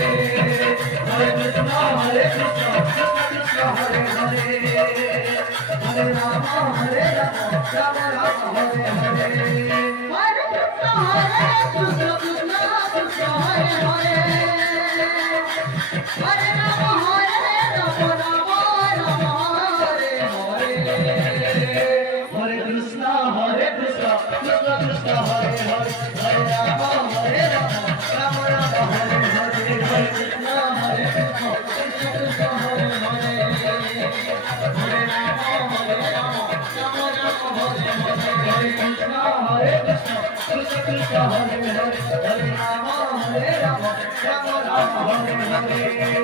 Hare Krishna, Krishna Krishna, Hare Hare, Hare Rama, Rama Rama, Hare Hare. Hare Krishna, Krishna Krishna, Hare Hare, Hare Rama, Rama Rama, Hare Hare. Hare Krishna, Krishna Krishna, Hare Hare, Hare Rama, Rama Rama, Hare Hare. Hare Krishna, Krishna Krishna, Hare Hare, Hare Rama, Rama Rama, Hare Hare. Hare Krishna, Krishna Krishna, Hare Hare, Hare Rama, Rama Rama, Hare Hare. Hare Krishna,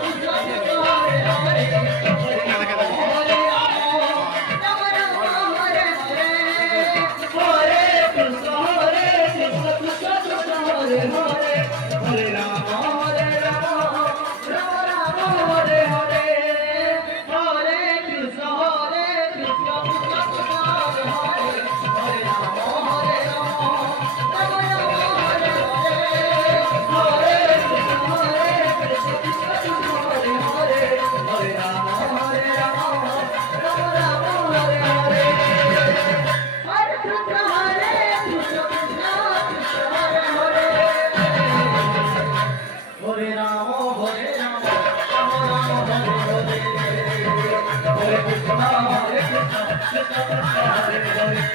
Krishna Krishna, Hare Hare, Hare Krishna, Hare Krishna, Krishna Krishna, Hare Hare.